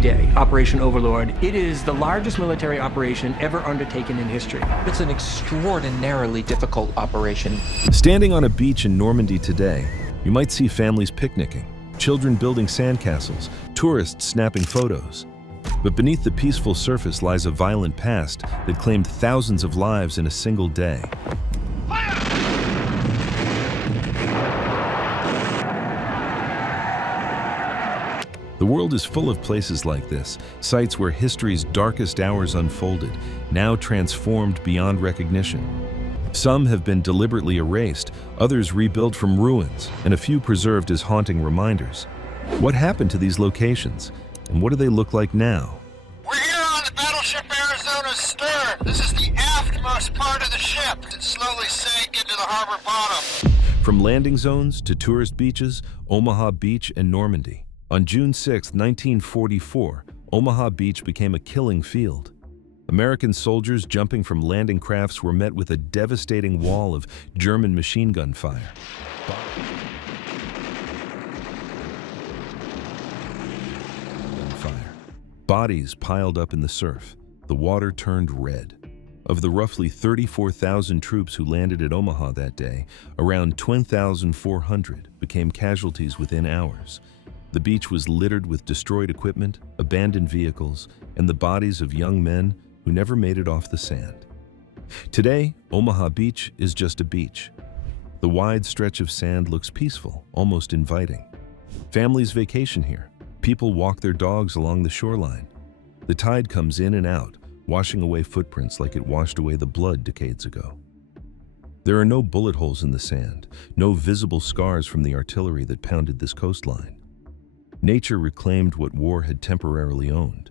D-Day, Operation Overlord. It is the largest military operation ever undertaken in history. It's an extraordinarily difficult operation. Standing on a beach in Normandy today, you might see families picnicking, children building sandcastles, tourists snapping photos. But beneath the peaceful surface lies a violent past that claimed thousands of lives in a single day. The world is full of places like this, sites where history's darkest hours unfolded, now transformed beyond recognition. Some have been deliberately erased, others rebuilt from ruins, and a few preserved as haunting reminders. What happened to these locations, and what do they look like now? We're here on the battleship Arizona's stern. This is the aftmost part of the ship that slowly sank into the harbor bottom. From landing zones to tourist beaches, Omaha Beach and Normandy. On June 6, 1944, Omaha Beach became a killing field. American soldiers jumping from landing crafts were met with a devastating wall of German machine gun fire. Bodies piled up in the surf. The water turned red. Of the roughly 34,000 troops who landed at Omaha that day, around 10,400 became casualties within hours. The beach was littered with destroyed equipment, abandoned vehicles, and the bodies of young men who never made it off the sand. Today, Omaha Beach is just a beach. The wide stretch of sand looks peaceful, almost inviting. Families vacation here. People walk their dogs along the shoreline. The tide comes in and out, washing away footprints like it washed away the blood decades ago. There are no bullet holes in the sand, no visible scars from the artillery that pounded this coastline. Nature reclaimed what war had temporarily owned.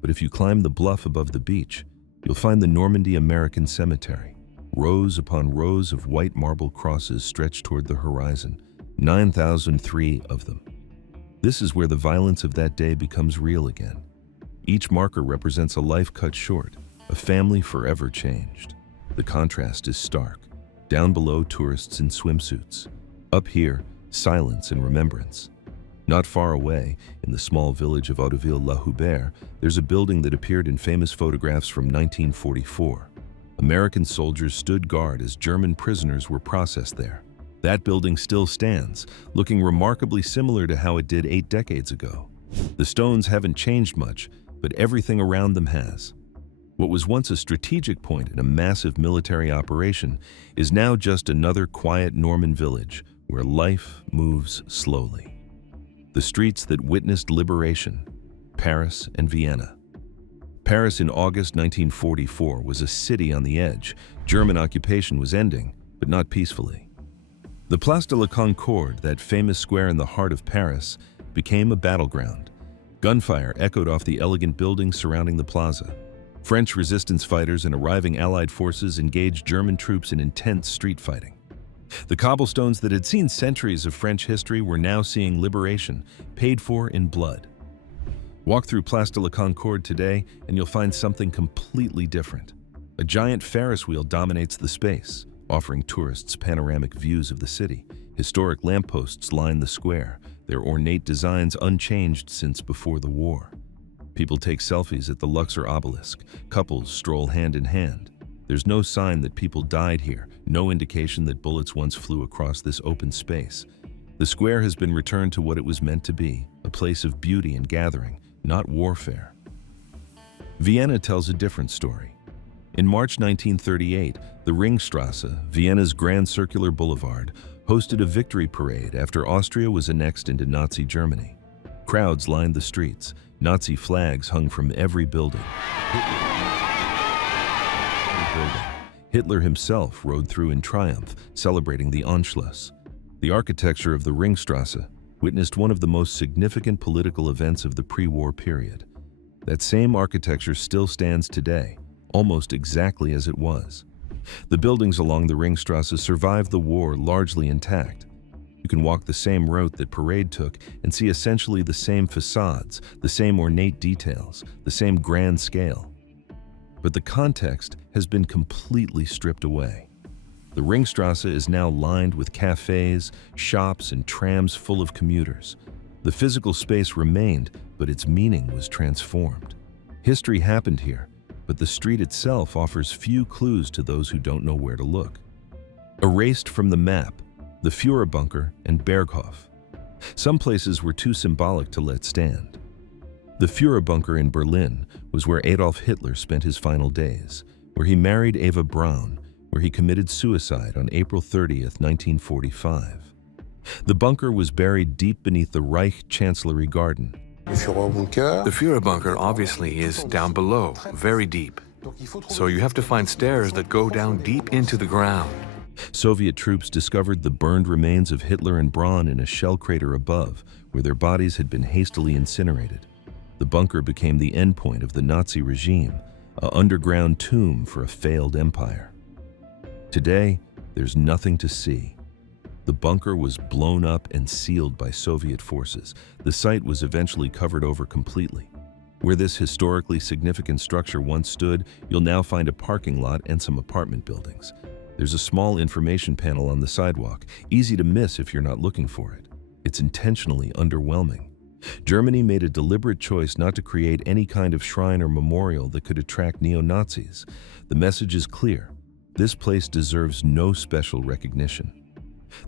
But if you climb the bluff above the beach, you'll find the Normandy American Cemetery. Rows upon rows of white marble crosses stretch toward the horizon, 9,003 of them. This is where the violence of that day becomes real again. Each marker represents a life cut short, a family forever changed. The contrast is stark. Down below, tourists in swimsuits. Up here, silence and remembrance. Not far away, in the small village of Hauteville-la-Hubert, there's a building that appeared in famous photographs from 1944. American soldiers stood guard as German prisoners were processed there. That building still stands, looking remarkably similar to how it did 8 decades ago. The stones haven't changed much, but everything around them has. What was once a strategic point in a massive military operation is now just another quiet Norman village where life moves slowly. The streets that witnessed liberation, Paris and Vienna. Paris in August 1944 was a city on the edge. German occupation was ending, but not peacefully. The Place de la Concorde, that famous square in the heart of Paris, became a battleground. Gunfire echoed off the elegant buildings surrounding the plaza. French resistance fighters and arriving Allied forces engaged German troops in intense street fighting. The cobblestones that had seen centuries of French history were now seeing liberation, paid for in blood. Walk through Place de la Concorde today and you'll find something completely different. A giant Ferris wheel dominates the space, offering tourists panoramic views of the city. Historic lampposts line the square, their ornate designs unchanged since before the war. People take selfies at the Luxor obelisk. Couples stroll hand in hand. There's no sign that people died here, no indication that bullets once flew across this open space. The square has been returned to what it was meant to be, a place of beauty and gathering, not warfare. Vienna tells a different story. In March 1938, the Ringstrasse, Vienna's grand circular boulevard, hosted a victory parade after Austria was annexed into Nazi Germany. Crowds lined the streets. Nazi flags hung from every building. Hitler himself rode through in triumph, celebrating the Anschluss. The architecture of the Ringstrasse witnessed one of the most significant political events of the pre-war period. That same architecture still stands today, almost exactly as it was. The buildings along the Ringstrasse survived the war largely intact. You can walk the same route that parade took and see essentially the same facades, the same ornate details, the same grand scale. But the context has been completely stripped away. The Ringstrasse is now lined with cafes, shops, and trams full of commuters. The physical space remained, but its meaning was transformed. History happened here, but the street itself offers few clues to those who don't know where to look. Erased from the map, the Führerbunker and Berghof. Some places were too symbolic to let stand. The Führerbunker in Berlin was where Adolf Hitler spent his final days, where he married Eva Braun, where he committed suicide on April 30th, 1945. The bunker was buried deep beneath the Reich Chancellery Garden. The Führerbunker obviously is down below, very deep. So you have to find stairs that go down deep into the ground. Soviet troops discovered the burned remains of Hitler and Braun in a shell crater above, where their bodies had been hastily incinerated. The bunker became the endpoint of the Nazi regime, an underground tomb for a failed empire. Today, there's nothing to see. The bunker was blown up and sealed by Soviet forces. The site was eventually covered over completely. Where this historically significant structure once stood, you'll now find a parking lot and some apartment buildings. There's a small information panel on the sidewalk, easy to miss if you're not looking for it. It's intentionally underwhelming. Germany made a deliberate choice not to create any kind of shrine or memorial that could attract neo-Nazis. The message is clear. This place deserves no special recognition.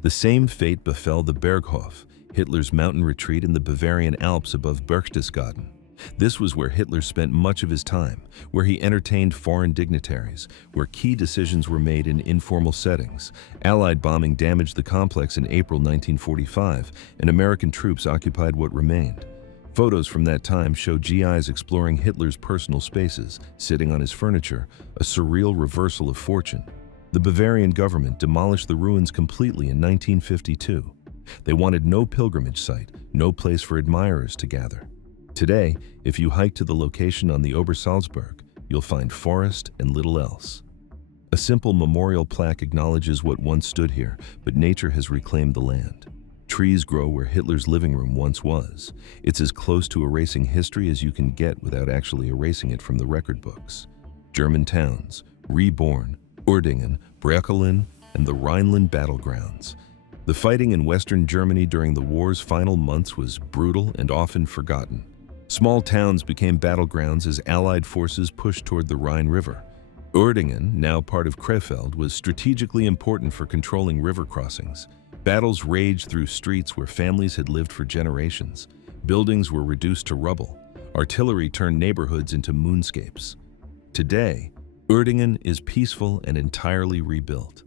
The same fate befell the Berghof, Hitler's mountain retreat in the Bavarian Alps above Berchtesgaden. This was where Hitler spent much of his time, where he entertained foreign dignitaries, where key decisions were made in informal settings. Allied bombing damaged the complex in April 1945, and American troops occupied what remained. Photos from that time show GIs exploring Hitler's personal spaces, sitting on his furniture, a surreal reversal of fortune. The Bavarian government demolished the ruins completely in 1952. They wanted no pilgrimage site, no place for admirers to gather. Today, if you hike to the location on the Obersalzberg, you'll find forest and little else. A simple memorial plaque acknowledges what once stood here, but nature has reclaimed the land. Trees grow where Hitler's living room once was. It's as close to erasing history as you can get without actually erasing it from the record books. German towns, reborn, Uerdingen, Brekeln, and the Rhineland battlegrounds. The fighting in Western Germany during the war's final months was brutal and often forgotten. Small towns became battlegrounds as Allied forces pushed toward the Rhine River. Uerdingen, now part of Krefeld, was strategically important for controlling river crossings. Battles raged through streets where families had lived for generations. Buildings were reduced to rubble. Artillery turned neighborhoods into moonscapes. Today, Uerdingen is peaceful and entirely rebuilt.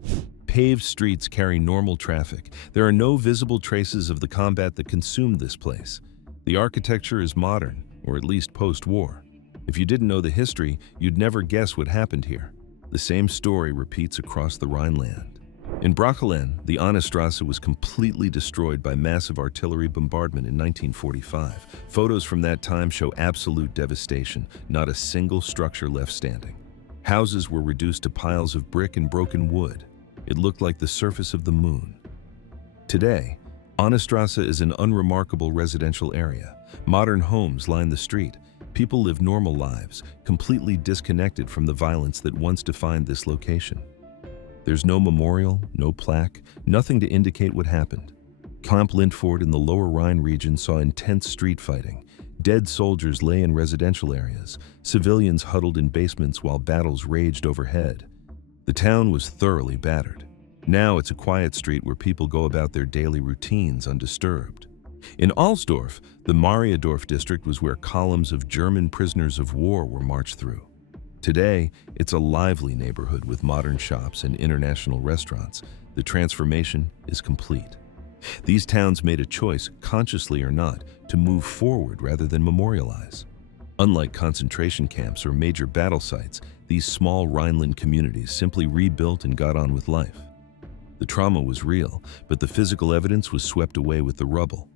Paved streets carry normal traffic. There are no visible traces of the combat that consumed this place. The architecture is modern, or at least post-war. If you didn't know the history, you'd never guess what happened here. The same story repeats across the Rhineland. In Brekeln, the Annestrasse was completely destroyed by massive artillery bombardment in 1945. Photos from that time show absolute devastation, not a single structure left standing. Houses were reduced to piles of brick and broken wood. It looked like the surface of the moon. Today, Annestrasse is an unremarkable residential area. Modern homes line the street. People live normal lives, completely disconnected from the violence that once defined this location. There's no memorial, no plaque, nothing to indicate what happened. Camp Lintfort in the Lower Rhine region saw intense street fighting. Dead soldiers lay in residential areas. Civilians huddled in basements while battles raged overhead. The town was thoroughly battered. Now it's a quiet street where people go about their daily routines undisturbed. In Alsdorf, the Mariadorf district was where columns of German prisoners of war were marched through. Today, it's a lively neighborhood with modern shops and international restaurants. The transformation is complete. These towns made a choice, consciously or not, to move forward rather than memorialize. Unlike concentration camps or major battle sites, these small Rhineland communities simply rebuilt and got on with life. The trauma was real, but the physical evidence was swept away with the rubble.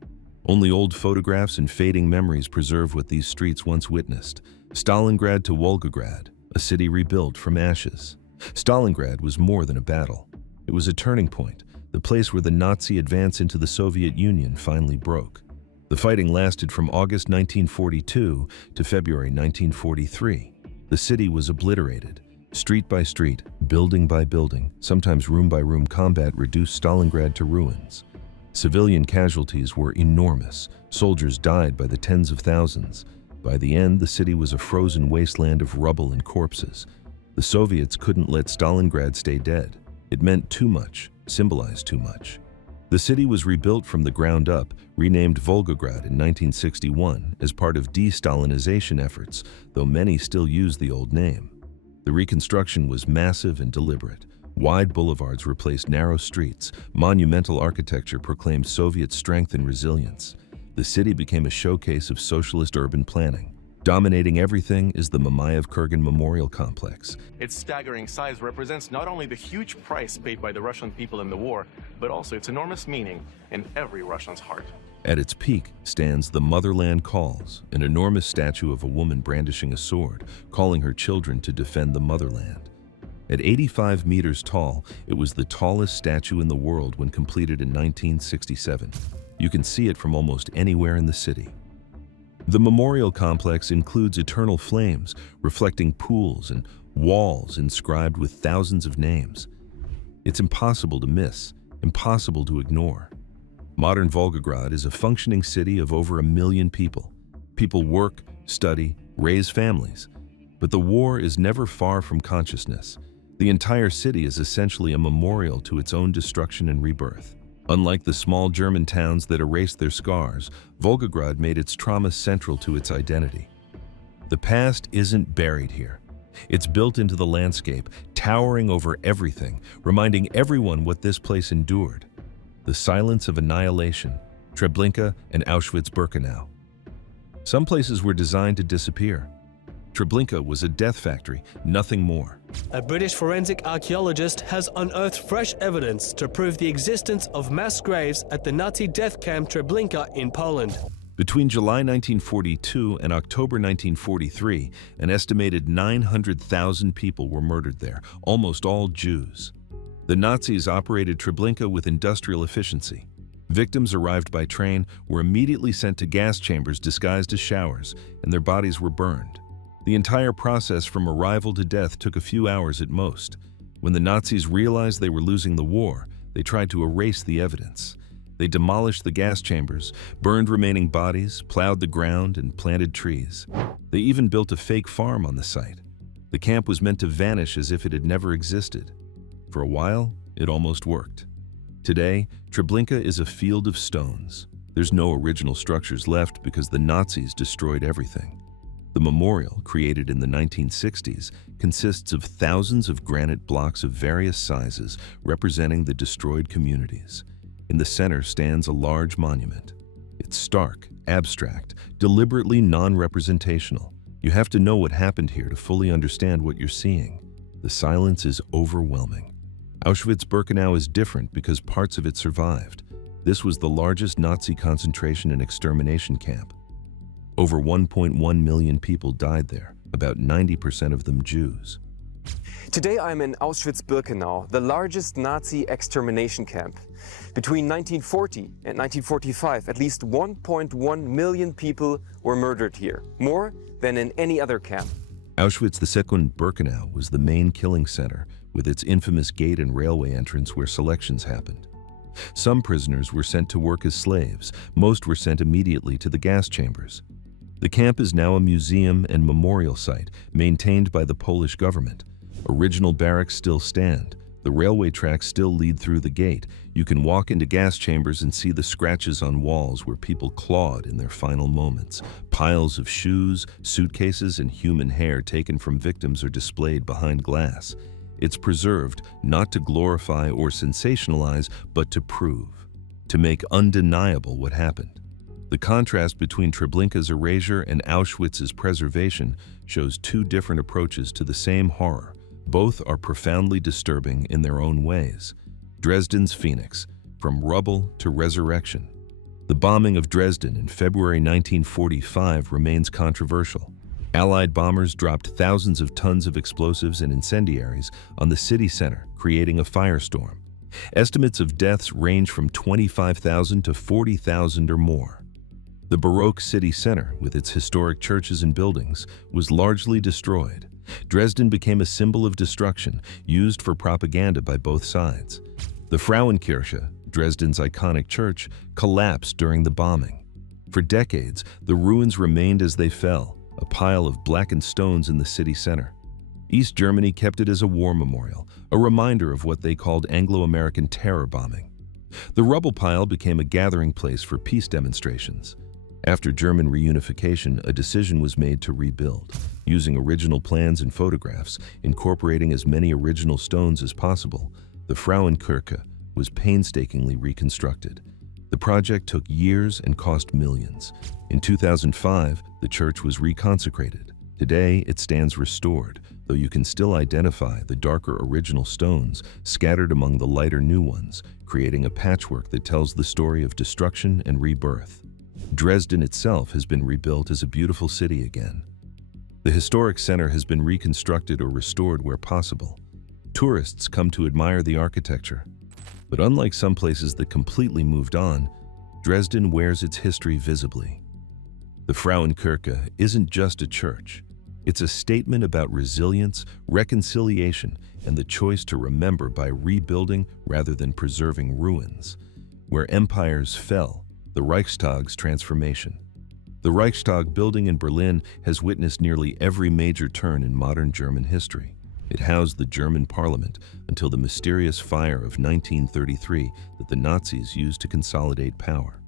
Only old photographs and fading memories preserve what these streets once witnessed. Stalingrad to Volgograd, a city rebuilt from ashes. Stalingrad was more than a battle. It was a turning point, the place where the Nazi advance into the Soviet Union finally broke. The fighting lasted from August 1942 to February 1943. The city was obliterated. Street by street, building by building, sometimes room by room combat reduced Stalingrad to ruins. Civilian casualties were enormous. Soldiers died by the tens of thousands. By the end, the city was a frozen wasteland of rubble and corpses. The Soviets couldn't let Stalingrad stay dead. It meant too much, symbolized too much. The city was rebuilt from the ground up, renamed Volgograd in 1961 as part of de-Stalinization efforts, though many still use the old name. The reconstruction was massive and deliberate. Wide boulevards replaced narrow streets. Monumental architecture proclaimed Soviet strength and resilience. The city became a showcase of socialist urban planning. Dominating everything is the Mamayev-Kurgan Memorial Complex. Its staggering size represents not only the huge price paid by the Russian people in the war, but also its enormous meaning in every Russian's heart. At its peak stands the Motherland Calls, an enormous statue of a woman brandishing a sword, calling her children to defend the motherland. At 85 meters tall, it was the tallest statue in the world when completed in 1967. You can see it from almost anywhere in the city. The memorial complex includes eternal flames, reflecting pools and walls inscribed with thousands of names. It's impossible to miss, impossible to ignore. Modern Volgograd is a functioning city of over 1 million people. People work, study, raise families. But the war is never far from consciousness. The entire city is essentially a memorial to its own destruction and rebirth. Unlike the small German towns that erased their scars, Volgograd made its trauma central to its identity. The past isn't buried here. It's built into the landscape, towering over everything, reminding everyone what this place endured. The silence of annihilation, Treblinka and Auschwitz-Birkenau. Some places were designed to disappear. Treblinka was a death factory, nothing more. A British forensic archaeologist has unearthed fresh evidence to prove the existence of mass graves at the Nazi death camp Treblinka in Poland. Between July 1942 and October 1943, an estimated 900,000 people were murdered there, almost all Jews. The Nazis operated Treblinka with industrial efficiency. Victims arrived by train were immediately sent to gas chambers disguised as showers, and their bodies were burned. The entire process from arrival to death took a few hours at most. When the Nazis realized they were losing the war, they tried to erase the evidence. They demolished the gas chambers, burned remaining bodies, plowed the ground, and planted trees. They even built a fake farm on the site. The camp was meant to vanish as if it had never existed. For a while, it almost worked. Today, Treblinka is a field of stones. There's no original structures left because the Nazis destroyed everything. The memorial, created in the 1960s, consists of thousands of granite blocks of various sizes representing the destroyed communities. In the center stands a large monument. It's stark, abstract, deliberately non-representational. You have to know what happened here to fully understand what you're seeing. The silence is overwhelming. Auschwitz-Birkenau is different because parts of it survived. This was the largest Nazi concentration and extermination camp. Over 1.1 million people died there, about 90% of them Jews. Today I'm in Auschwitz-Birkenau, the largest Nazi extermination camp. Between 1940 and 1945, at least 1.1 million people were murdered here, more than in any other camp. Auschwitz-Birkenau was the main killing center, with its infamous gate and railway entrance where selections happened. Some prisoners were sent to work as slaves, most were sent immediately to the gas chambers. The camp is now a museum and memorial site maintained by the Polish government. Original barracks still stand. The railway tracks still lead through the gate. You can walk into gas chambers and see the scratches on walls where people clawed in their final moments. Piles of shoes, suitcases, and human hair taken from victims are displayed behind glass. It's preserved not to glorify or sensationalize, but to prove, to make undeniable what happened. The contrast between Treblinka's erasure and Auschwitz's preservation shows two different approaches to the same horror. Both are profoundly disturbing in their own ways. Dresden's Phoenix, from rubble to resurrection. The bombing of Dresden in February 1945 remains controversial. Allied bombers dropped thousands of tons of explosives and incendiaries on the city center, creating a firestorm. Estimates of deaths range from 25,000 to 40,000 or more. The Baroque city center, with its historic churches and buildings, was largely destroyed. Dresden became a symbol of destruction, used for propaganda by both sides. The Frauenkirche, Dresden's iconic church, collapsed during the bombing. For decades, the ruins remained as they fell, a pile of blackened stones in the city center. East Germany kept it as a war memorial, a reminder of what they called Anglo-American terror bombing. The rubble pile became a gathering place for peace demonstrations. After German reunification, a decision was made to rebuild, using original plans and photographs, incorporating as many original stones as possible. The Frauenkirche was painstakingly reconstructed. The project took years and cost millions. In 2005, the church was reconsecrated. Today, it stands restored, though you can still identify the darker original stones scattered among the lighter new ones, creating a patchwork that tells the story of destruction and rebirth. Dresden itself has been rebuilt as a beautiful city again. The historic center has been reconstructed or restored where possible. Tourists come to admire the architecture. But unlike some places that completely moved on, Dresden wears its history visibly. The Frauenkirche isn't just a church. It's a statement about resilience, reconciliation, and the choice to remember by rebuilding rather than preserving ruins. Where empires fell, the Reichstag's transformation. The Reichstag building in Berlin has witnessed nearly every major turn in modern German history. It housed the German parliament until the mysterious fire of 1933 that the Nazis used to consolidate power.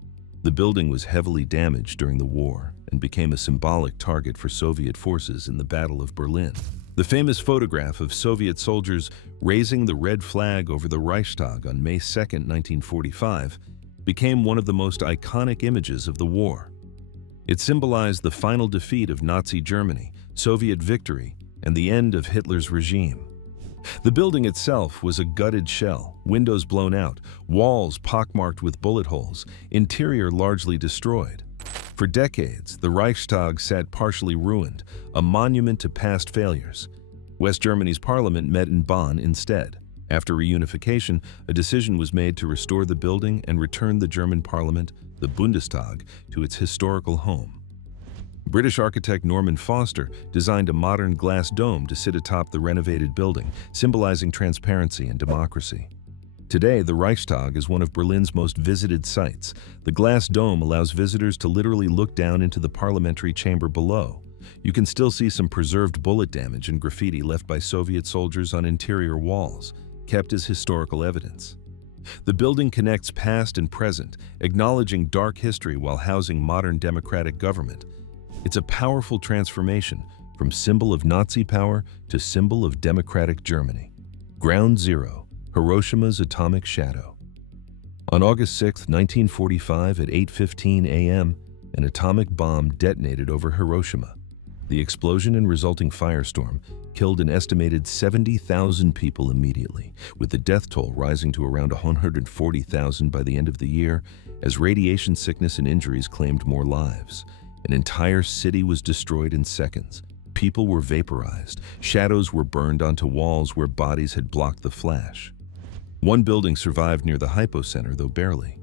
The building was heavily damaged during the war and became a symbolic target for Soviet forces in the Battle of Berlin. The famous photograph of Soviet soldiers raising the red flag over the Reichstag on May 2, 1945, became one of the most iconic images of the war. It symbolized the final defeat of Nazi Germany, Soviet victory, and the end of Hitler's regime. The building itself was a gutted shell, windows blown out, walls pockmarked with bullet holes, interior largely destroyed. For decades, the Reichstag sat partially ruined, a monument to past failures. West Germany's parliament met in Bonn instead. After reunification, a decision was made to restore the building and return the German parliament, the Bundestag, to its historical home. British architect Norman Foster designed a modern glass dome to sit atop the renovated building, symbolizing transparency and democracy. Today, the Reichstag is one of Berlin's most visited sites. The glass dome allows visitors to literally look down into the parliamentary chamber below. You can still see some preserved bullet damage and graffiti left by Soviet soldiers on interior walls, kept as historical evidence. The building connects past and present, acknowledging dark history while housing modern democratic government. It's a powerful transformation from symbol of Nazi power to symbol of democratic Germany. Ground Zero, Hiroshima's atomic shadow. On August 6, 1945 at 8:15 a.m., an atomic bomb detonated over Hiroshima. The explosion and resulting firestorm killed an estimated 70,000 people immediately, with the death toll rising to around 140,000 by the end of the year, as radiation sickness and injuries claimed more lives. An entire city was destroyed in seconds. People were vaporized. Shadows were burned onto walls where bodies had blocked the flash. One building survived near the hypocenter, though barely.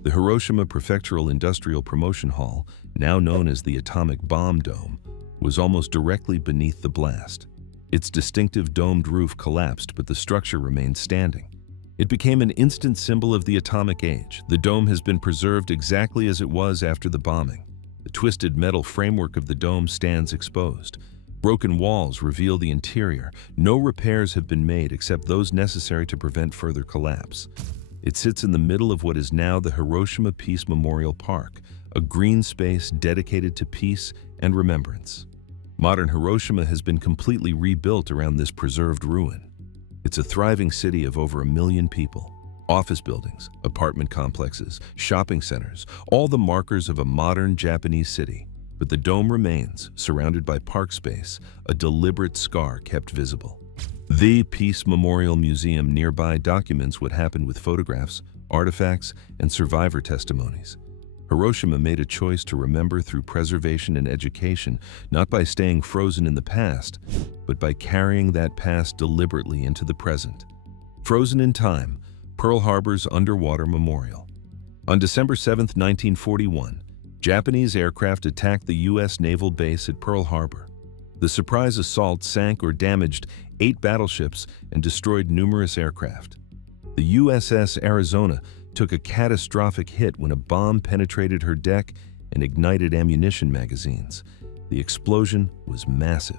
The Hiroshima Prefectural Industrial Promotion Hall, now known as the Atomic Bomb Dome, was almost directly beneath the blast. Its distinctive domed roof collapsed, but the structure remained standing. It became an instant symbol of the atomic age. The dome has been preserved exactly as it was after the bombing. The twisted metal framework of the dome stands exposed. Broken walls reveal the interior. No repairs have been made except those necessary to prevent further collapse. It sits in the middle of what is now the Hiroshima Peace Memorial Park, a green space dedicated to peace and remembrance. Modern Hiroshima has been completely rebuilt around this preserved ruin. It's a thriving city of over 1 million people. Office buildings, apartment complexes, shopping centers, all the markers of a modern Japanese city. But the dome remains, surrounded by park space, a deliberate scar kept visible. The Peace Memorial Museum nearby documents what happened with photographs, artifacts, and survivor testimonies. Hiroshima made a choice to remember through preservation and education, not by staying frozen in the past, but by carrying that past deliberately into the present. Frozen in time, Pearl Harbor's underwater memorial. On December 7, 1941, Japanese aircraft attacked the U.S. naval base at Pearl Harbor. The surprise assault sank or damaged 8 battleships and destroyed numerous aircraft. The USS Arizona took a catastrophic hit when a bomb penetrated her deck and ignited ammunition magazines. The explosion was massive.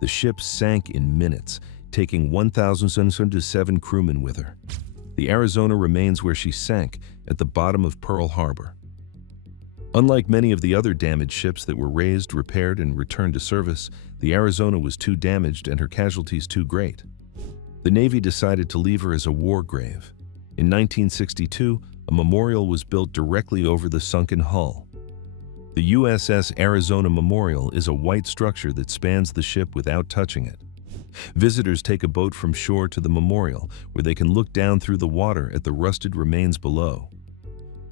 The ship sank in minutes, taking 1,707 crewmen with her. The Arizona remains where she sank, at the bottom of Pearl Harbor. Unlike many of the other damaged ships that were raised, repaired, and returned to service, the Arizona was too damaged and her casualties too great. The Navy decided to leave her as a war grave. In 1962, a memorial was built directly over the sunken hull. The USS Arizona Memorial is a white structure that spans the ship without touching it. Visitors take a boat from shore to the memorial, where they can look down through the water at the rusted remains below.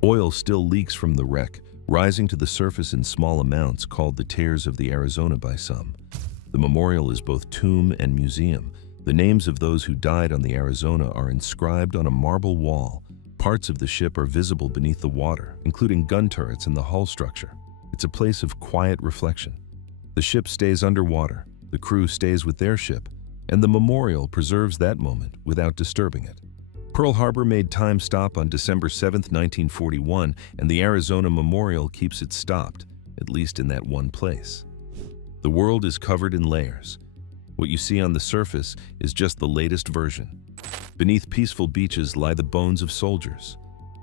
Oil still leaks from the wreck, rising to the surface in small amounts, called the tears of the Arizona by some. The memorial is both tomb and museum. The names of those who died on the Arizona are inscribed on a marble wall. Parts of the ship are visible beneath the water, including gun turrets and the hull structure. It's a place of quiet reflection. The ship stays underwater, the crew stays with their ship, and the memorial preserves that moment without disturbing it. Pearl Harbor made time stop on December 7, 1941, and the Arizona Memorial keeps it stopped, at least in that one place. The world is covered in layers. What you see on the surface is just the latest version. Beneath peaceful beaches lie the bones of soldiers.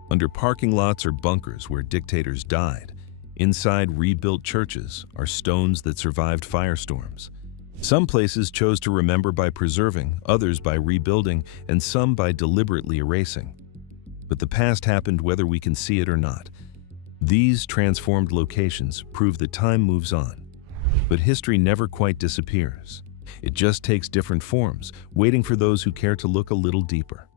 Under parking lots are bunkers where dictators died. Inside rebuilt churches are stones that survived firestorms. Some places chose to remember by preserving, others by rebuilding, and some by deliberately erasing. But the past happened whether we can see it or not. These transformed locations prove that time moves on. But history never quite disappears. It just takes different forms, waiting for those who care to look a little deeper.